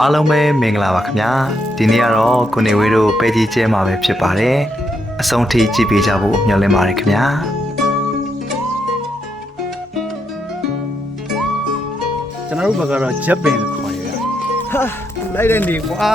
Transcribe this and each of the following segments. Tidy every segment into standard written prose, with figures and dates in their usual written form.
အားလုံးပဲမင်္ဂလာပါခင်ဗျာဒီနေ့ကတော့ကိုနေဝေးတို့ပဲကြီးကျဲမှာပဲဖြစ်ပါတယ်အဆုံးထိကြည့်ပေးကြဖို့မျှော်လင့်ပါတယ်ခင်ဗျာကျွန်တော်တို့ဘက်ကတော့ဂျက်ပင်လို့ခေါ်ရတာဟာလိုက်တဲ့နေကွာ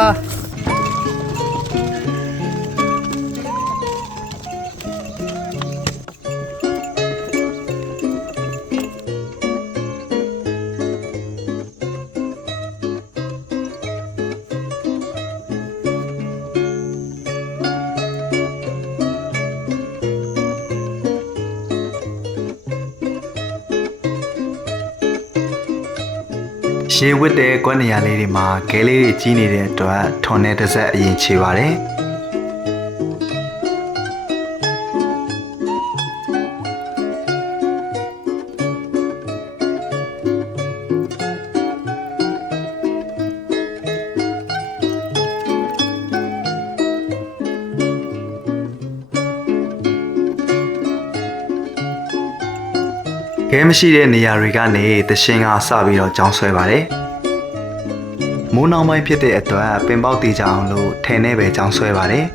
ရေဝစ်တဲ့ကွက်နေရာလေးတွေမှာခဲလေးတွေကြီးနေတဲ့အတွက်ထွန်တဲ့တစ်ဆက်အရင်ခြေပါတယ်ခဲမရှိတဲ့နေရာတွေကနေတရှင်းကစပြီးတော့ကြောင်းဆွဲပါတယ်။မိုးနှောင်းပိုင်းဖြစ်တဲ့အတွက်ပင်ပေါက်တီကြအောင်လို့ထဲနဲ့ပဲကြောင်းဆွဲပါတယ်။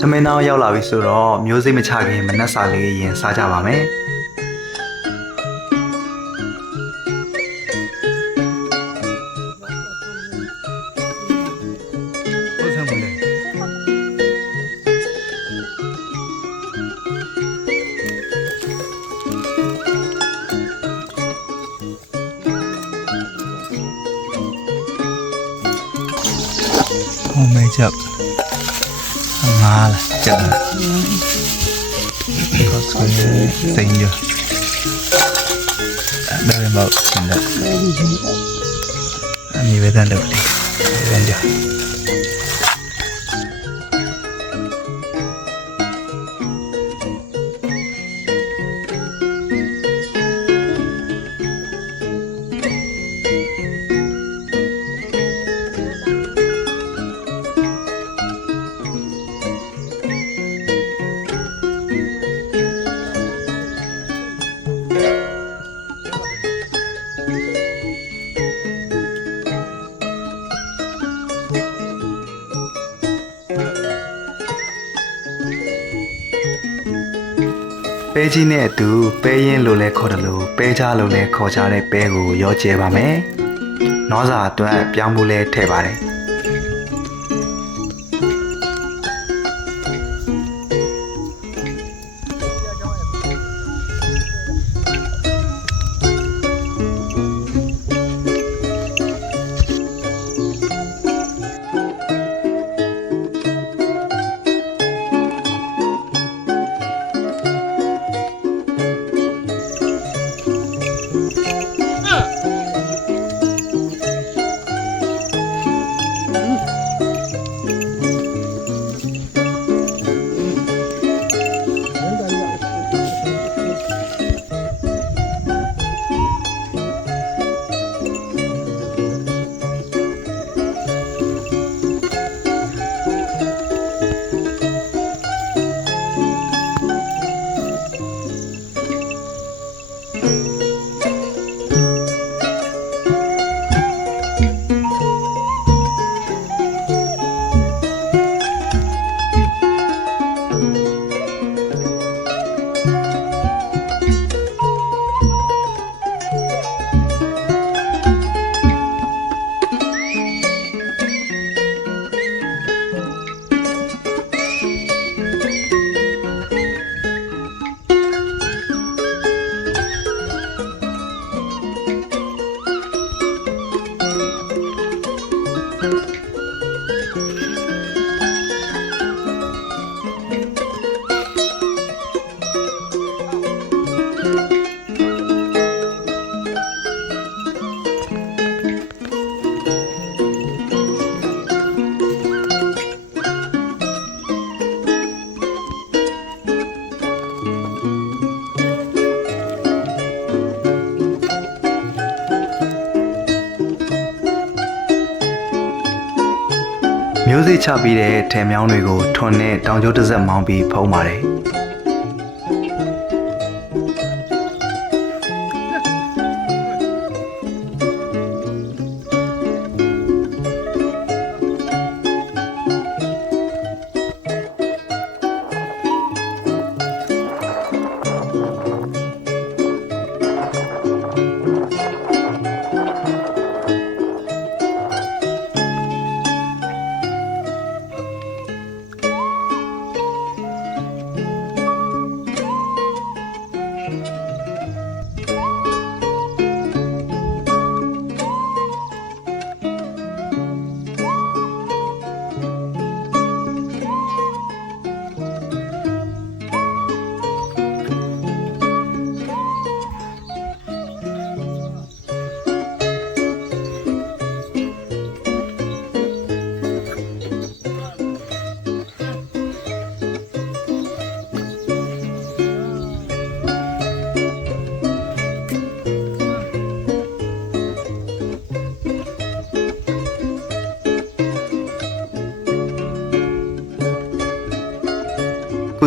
သမင်းနောက်ရောက်လာပြီဆိုတော့မျိုးစိမချခင်မနှက်စာလေးရင်စားကြပါမယ်။ဟိုမဲချက်ငါးလားချက်လားကိုဆွေးစိန်ရဘယ်မှာစင်တယ်အမီဝေဒန်လို့ရန်ကြပဲကြီးနဲ့အတူပဲရင်လို့လဲခေါ်တယ်လို့ပဲချလို့လဲခေါ်ကြတဲ့ပဲကိုရောကျဲပါမယ်။နောစာအတွက်ပြောင်းဖို့လဲထည့်ပါတယ်။မျိုးစိချပြီးတဲ့ထဲမြောင်းတွေကိုထွန်နဲ့တောင်ကျိုးတစ်စက်မောင်းပြီးဖုံးပါတယ်။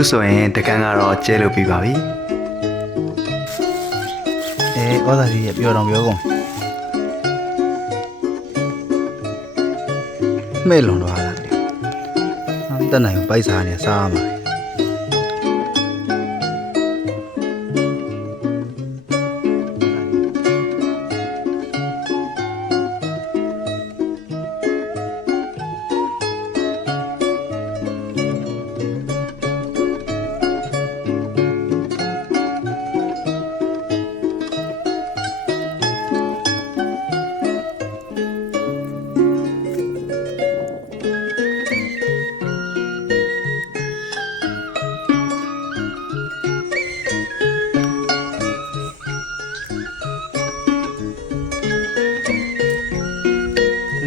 ဆိုရင်တကန်ကတော့ကျဲလို့ပြီးပါပြီ ဩဇာကြီးပြောတော့ပြောကုန်မဲ့လွန်တော့လားတက်နိုင်ပိုက်စားနေစားမှာ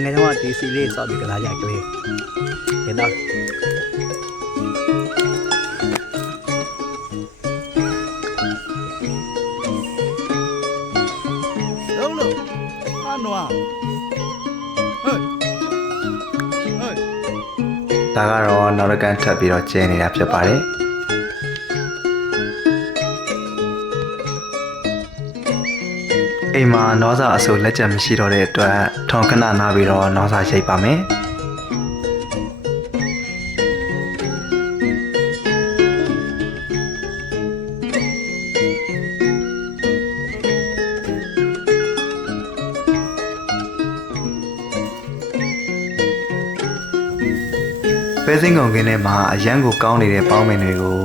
ငယ်တော့ဒီစီလေးစောက်ပြီးကလာကြကလေးရတော့လုံးလုံးအနွားဟဲ့ ဒါကတော့နောက်တစ်ကန်ထပ်ပြီးတော့ကျဲနေတာဖြစ်ပါတယ်အိမ်မှာနောစာအစိုးလက်ချက်မရှိတော့တဲ့အတွက်ထောင်ခဏနာပြီးတော့နောစာရိတ်ပါမယ်ပဲစင်းကုန်ကင်းထဲမှာအရန်ကိုကောင်းနေတဲ့ပေါင်းပင်တွေကို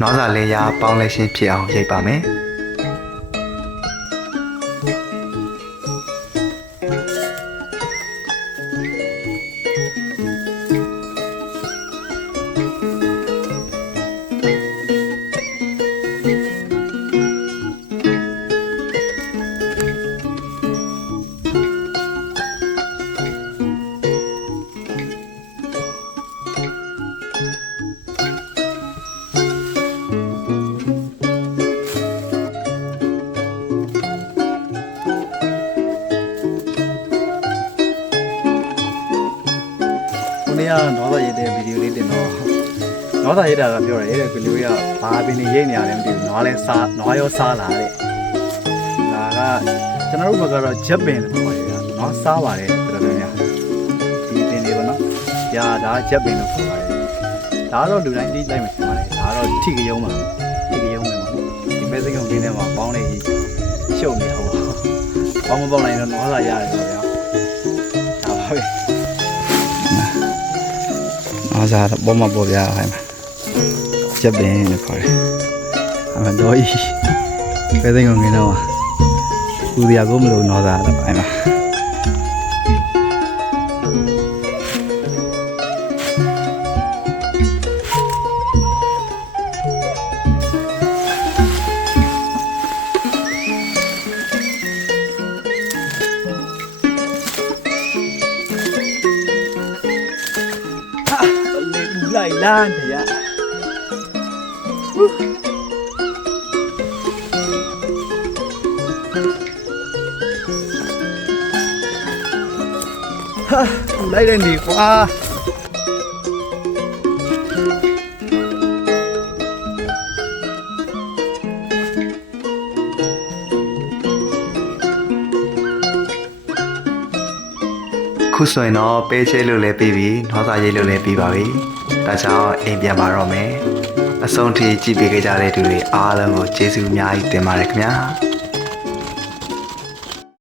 နောစာလေးရပေါင်းလဲရှင်းဖြစ်အောင်ရိတ်ပါမယ်နေ့ကတော့တော့ရတဲ့ဗီဒီယိုလေးတင်တော့တော့ရတာကပြောတယ်တဲ့ကလေးကဘာပင်နေရိတ်နေရတယ်မသိဘူးနွားလဲစားနွားရောစားလာတဲ့ဒါကကျွန်တော်တို့ဘက်ကတော့ဂျက်ပင်လို့ခေါ်ရတာနွားစားပါတယ်တော်တော်များဒီပင်လေးပေါ့နော်ညာဒါဂျက်ပင်လို့ခေါ်ပါတယ်ဒါကတော့လူတိုင်းသိလိုက်မှထင်ပါတယ်ဒါကတော့ထိကယုံပါထိကယုံမယ်ပေါ့ဒီပဲစိတ်ကုန်းလေးထဲမှာပေါင်းနေရှုပ်နေဟုတ်ပေါင်းမပေါင်းနိုင်တော့နွားလာရတယ်ဆိုတော့ဒါပါပဲအားစားတော့ပေါ်မှာပေါ်ပြခိုင်းမှာချက်ပင်လို့ခေါ်တယ်အမှန်တော့ပဲသိငုံနေတော့ဦးရကိုမလို့တော့စားတော့ခိုင်းမှာlại lan thì ạ lấy lên đi quáခုဆိုရင်တော့ပဲချဲလို့လည်းပြီးပြီနှောစာရိတ်လို့လည်းပြီးပါပြီဒါကြောင့်အိမ်ပြန်ပါတော့မယ်အဆုံးထိကြည့်ပေးကြတဲ့သူတွေအားလုံးကိုကျေးဇူးအများကြီးတင်ပါတယ်ခင်ဗျာ